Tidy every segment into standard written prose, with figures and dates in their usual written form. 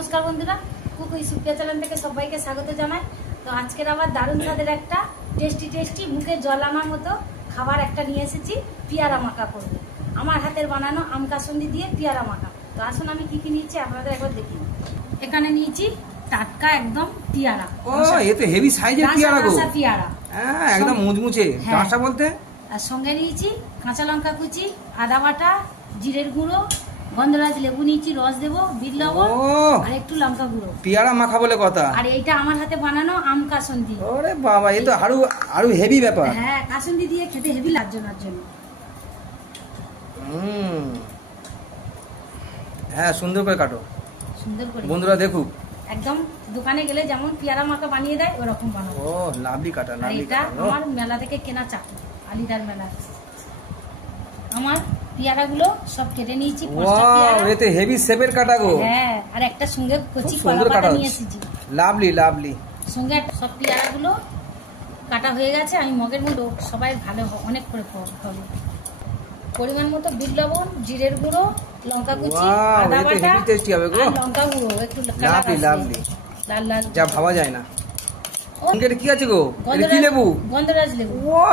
নমস্কার বন্ধুরা, কুকুই সুপ্রিয়া চ্যানেল থেকে সবাইকে স্বাগত জানাই। তো আজকের আবার দারুণ স্বাদের একটা টেস্টি মুখে জল আনার মতো খাবার একটা নিয়ে এসেছি। পেয়ারা মাখা করবো, আমার হাতের বানানো আম কাসুন্দি দিয়ে পেয়ারা মাখা। তো আসুন আমি কি নিয়েছি আপনাদের একবার দেখি। এখানে নিয়েছি টাটকা একদম পেয়ারা। ও এ তো হেভি সাইজের পেয়ারা গো। পেয়ারা হ্যাঁ একদম মুচমুচে। ডাঁটা বলতে আর সঙ্গে নিয়েছি কাঁচা লঙ্কা কুচি, আদা বাটা, জিরের গুঁড়ো, গন্ধরাজ লেবু নিয়েছি, রস দেবো, বিট লবণ আর একটু লঙ্কা গুঁড়ো। পেয়ারা মাখা বলে কথা। আর এইটা আমার হাতে বানানো আম কাসুন্দি। ওরে বাবা, এ তো আরো হেভি ব্যাপার। হ্যাঁ, কাসুন্দি দিয়ে খেতে হেভি লাগছে না জন্য। হ্যাঁ সুন্দর করে কাটো, সুন্দর করে বন্ধুরা দেখুক। একদম দোকানে গেলে যেমন পেয়ারা মাখা বানিয়ে দেয় ওরকম বানাবো। ও লাভলি কাটা, আর লাভলি এটা কাটা। আমার মেলা থেকে কেনা চাকু, আলিদার মেলা। আমার পেয়ারা গুলো সব কেটে নিয়েছি। ওয়াও, এতে হেভি শেপের কাটা গো। হ্যাঁ, আর একটা সঙ্গে কচি সুন্দর কলা কাটা পাতা নিয়ে এসেছি। Lovely lovely. সঙ্গে সব পেয়ারা গুলো কাটা হয়ে গেছে। আমি মগের মধ্যে সবাই ভালো অনেক করে খাবো। পরিমাণ মতো বিট লবণ, জিরের গুঁড়ো, লঙ্কা কুচি, আদা বাটা, হেভি টেস্টি হবে গো। আর লঙ্কা গুঁড়ো একটু লাভলি লাভলি, লাল লাল, যা ভাবা যায় না। এটা কি আছে গো? এটা কি লেবু? গন্ধরাজ লেবু। ও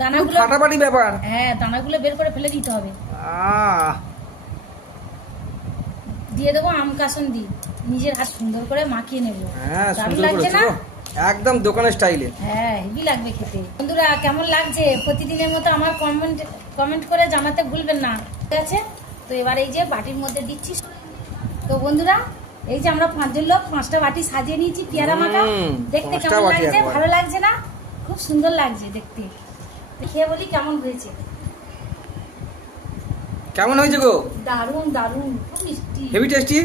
দানাগুলো ফাটাফাটি ব্যাপার। হ্যাঁ, দানাগুলো বের করে ফেলে দিতে হবে। দিয়ে দেবো আম কাসুন্দি, নিজের হাত সুন্দর করে মাখিয়ে নেব। হ্যাঁ দারুণ সুন্দর লাগছে করে না? একদম দোকানের স্টাইলে। হ্যাঁ, হেভি লাগবে খেতে। বন্ধুরা কেমন লাগছে প্রতিদিনের মতো আমার কমেন্ট করে জানাতে ভুলবেন না, ঠিক আছে? তো এবার এই যে বাটির মধ্যে দিচ্ছি। তো বন্ধুরা এই যে আমরা 5 জন লোক 5টা বাটি সাজিয়ে নিয়েছি পেয়ারা মাখা। দেখতে কেমন লাগছে? ভালো লাগছে না? খুব সুন্দর লাগছে দেখতে। খেয়ে বলি কেমন হয়েছে। কেমন হয়েছে গো? দারুণ দারুণ, খুব মিষ্টি, হেভি টেস্টি।